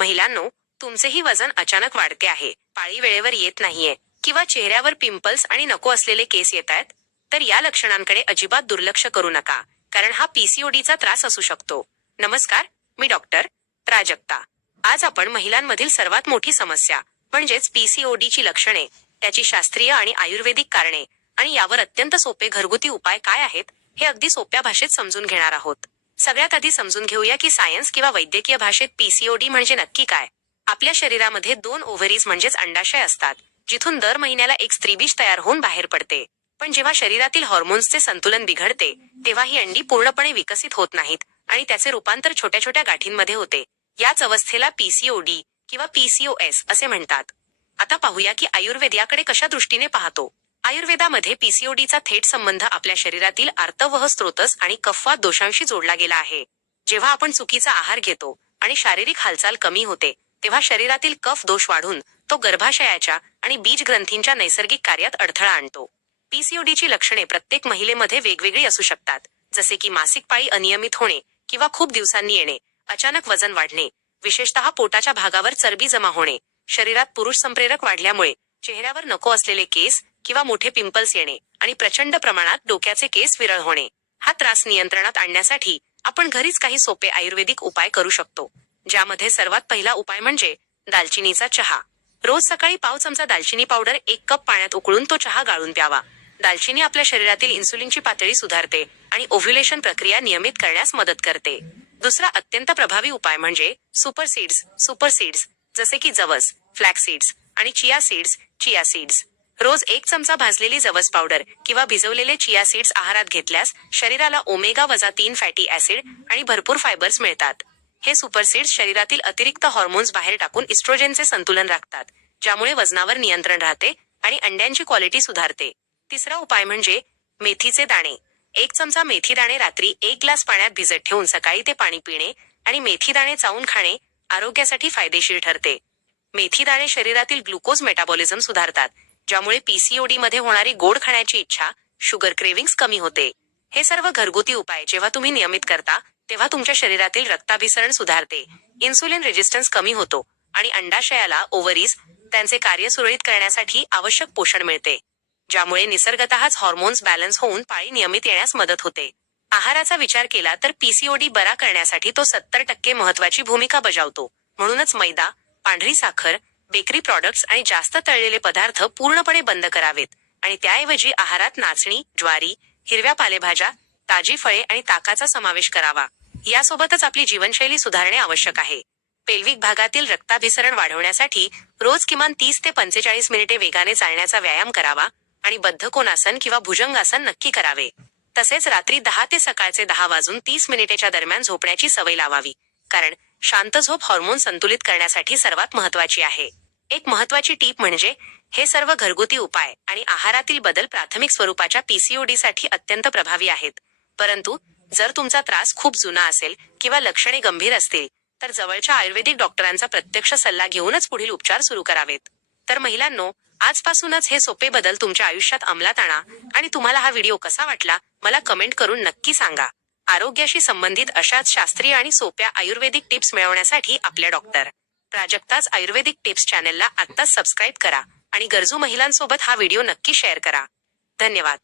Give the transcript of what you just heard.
महिलांनो, तुमचेही वजन अचानक वाढते आहे, पाळी वेळेवर येत नाहीये किंवा चेहऱ्यावर पिंपल्स आणि नको असलेले केस येतायत, तर या लक्षणांकडे अजिबात दुर्लक्ष करू नका, कारण हा पीसीओडीचा त्रास असू शकतो. नमस्कार, मी डॉक्टर प्राजक्ता. आज आपण महिलांमधील सर्वात मोठी समस्या म्हणजेच पीसीओडीची लक्षणे, त्याची शास्त्रीय आणि आयुर्वेदिक कारणे आणि यावर अत्यंत सोपे घरगुती उपाय काय आहेत, हे अगदी सोप्या भाषेत समजून घेणार आहोत. सगळ्यात आधी समजून घेऊया की सायन्स किंवा वैद्यकीय भाषेत पीसीओडी म्हणजे नक्की काय. आपल्या शरीरामध्ये 2 ओव्हरीज म्हणजेच अंडाशय असतात, जिथून दर महिन्याला एक स्त्रीबीज तयार होऊन बाहेर पडते. पण जेव्हा शरीरातील हॉर्मोन्सचे संतुलन बिघडते, तेव्हा ही अंडी पूर्णपणे विकसित होत नाहीत आणि त्याचे रूपांतर छोट्या छोट्या गाठींमध्ये होते. याच अवस्थेला पीसीओडी किंवा पीसीओएस असे म्हणतात. आता पाहूया की आयुर्वेद याकडे कशा दृष्टीने पाहतो. आयुर्वेदामध्ये पीसीओडीचा थेट संबंध आपल्या शरीरातील आर्तवह स्त्रोतस आणि कफवात दोषांशी जोडला गेला आहे. जेव्हा आपण चुकीचा आहार घेतो आणि शारीरिक हालचाल कमी होते, तेव्हा शरीरातील कफ दोष वाढून तो गर्भाशयाच्या आणि बीज ग्रंथींच्या नैसर्गिक कार्यात अडथळा आणतो. पीसीओडीची लक्षणे प्रत्येक महिलेमध्ये वेगवेगळी असू शकतात, जसे की मासिक पाळी अनियमित होणे किंवा खूप दिवसांनी येणे, अचानक वजन वाढणे, विशेषतः पोटाच्या भागावर चरबी जमा होणे, शरीरात पुरुष संप्रेरक वाढल्यामुळे चेहऱ्यावर नको असलेले केस किंवा मोठे पिंपल्स येणे आणि प्रचंड प्रमाणात डोक्याचे केस विरळ होणे. हा त्रास नियंत्रणात आणण्यासाठी आपण घरीच काही सोपे आयुर्वेदिक उपाय करू शकतो, ज्यामध्ये सर्वात पहिला उपाय म्हणजे दालचिनीचा चहा. रोज सकाळी पाव चमचा दालचिनी पावडर 1 कप पाण्यात उकळून तो चहा गाळून प्यावा. दालचिनी आपल्या शरीरातील इन्सुलिनची पातळी सुधारते आणि ओव्ह्युलेशन प्रक्रिया नियमित करण्यास मदत करते. दुसरा अत्यंत प्रभावी उपाय म्हणजे सुपर सीड्स जसे की जवस, फ्लॅक्स सीड्स आणि चिया सीड्स. रोज 1 चमचा भाजलेली जवस पावडर किंवा भिजवलेले चिया सीड्स आहारात घेतल्यास शरीराला ओमेगा-3 फॅटी ऍसिड आणि भरपूर फायबर्स मिळतात. हे सुपर सीड्स शरीरातील अतिरिक्त हॉर्मोन्स बाहेर टाकून इस्ट्रोजेनचे संतुलन राखतात, ज्यामुळे वजनावर नियंत्रण राहते आणि अंड्यांची क्वालिटी सुधारते. तिसरा उपाय म्हणजे मेथीचे दाणे. 1 चमचा मेथी दाणे रात्री 1 ग्लास पाण्यात भिजत ठेवून सकाळी ते पाणी पिणे आणि मेथी दाणे चावून खाणे आरोग्यासाठी फायदेशीर ठरते. मेथी दाणे शरीरातील ग्लुकोज मेटाबॉलिझम सुधारतात, ज्यामुळे पीसीओडी मध्ये होणारी गोड खाण्याची इच्छा, शुगर क्रेविंग्स कमी होते. हे सर्व घरगुती उपाय जेव्हा तुम्ही नियमित करता, तेव्हा तुमच्या शरीरातील रक्ताभिसरण सुधारते, इन्सुलिन रेजिस्टन्स कमी होतो आणि अंडाशयाला ओव्हरीज त्यांचे कार्य सुरळीत करण्यासाठी आवश्यक पोषण मिळते, ज्यामुळे निसर्गतःच हॉर्मोन्स बॅलन्स होऊन पाळी नियमित येण्यास मदत होते. आहाराचा विचार केला तर पीसीओडी बरा करण्यासाठी तो 70% महत्वाची भूमिका बजावतो. म्हणूनच मैदा, पांढरी साखर, बेकरी प्रॉडक्ट्स आणि जास्त तळलेले पदार्थ पूर्णपणे बंद करावेत आणि त्याऐवजी आहारात नाचणी, ज्वारी, हिरव्या पालेभाज्या, ताजी फळे आणि ताकाचा समावेश करावा. यासोबतच आपली जीवनशैली सुधारणे आवश्यक आहे. पेल्विक भागातील रक्ताभिसरण वाढवण्यासाठी रोज किमान 30 ते 45 मिनिटे वेगाने चालण्याचा व्यायाम करावा आणि बद्धकोनासन किंवा भुजंगासन नक्की करावे. तसेच रात्री 10 ते सकाळचे 10 वाजून 30 मिनिटेच्या दरम्यान झोपण्याची सवय लावावी, कारण शांत झोप हॉर्मोन संतुलित करण्यासाठी सर्वात महत्वाची आहे. एक महत्वाची टीप म्हणजे हे सर्व घरगुती उपाय आणि आहारातील बदल प्राथमिक स्वरूपाच्या पीसीओडीसाठी अत्यंत प्रभावी आहेत. परंतु जर तुमचा त्रास खूप जुना असेल किंवा लक्षणे गंभीर असतील, तर जवळच्या आयुर्वेदिक डॉक्टरांचा प्रत्यक्ष सल्ला घेऊनच पुढील उपचार सुरू करावेत. तर महिलांनो, आजपासूनच हे सोपे बदल तुमच्या आयुष्यात अंमलात आणा आणि तुम्हाला हा व्हिडिओ कसा वाटला मला कमेंट करून नक्की सांगा. आरोग्याशी संबंधित अशाच शास्त्रीय आणि सोप्या आयुर्वेदिक टिप्स मिळवण्यासाठी आपल्या डॉक्टर प्राजक्ताच आयुर्वेदिक टिप्स चॅनलला आत्ताच सबस्क्राईब करा आणि गरजू महिलांसोबत हा व्हिडिओ नक्की शेअर करा. धन्यवाद.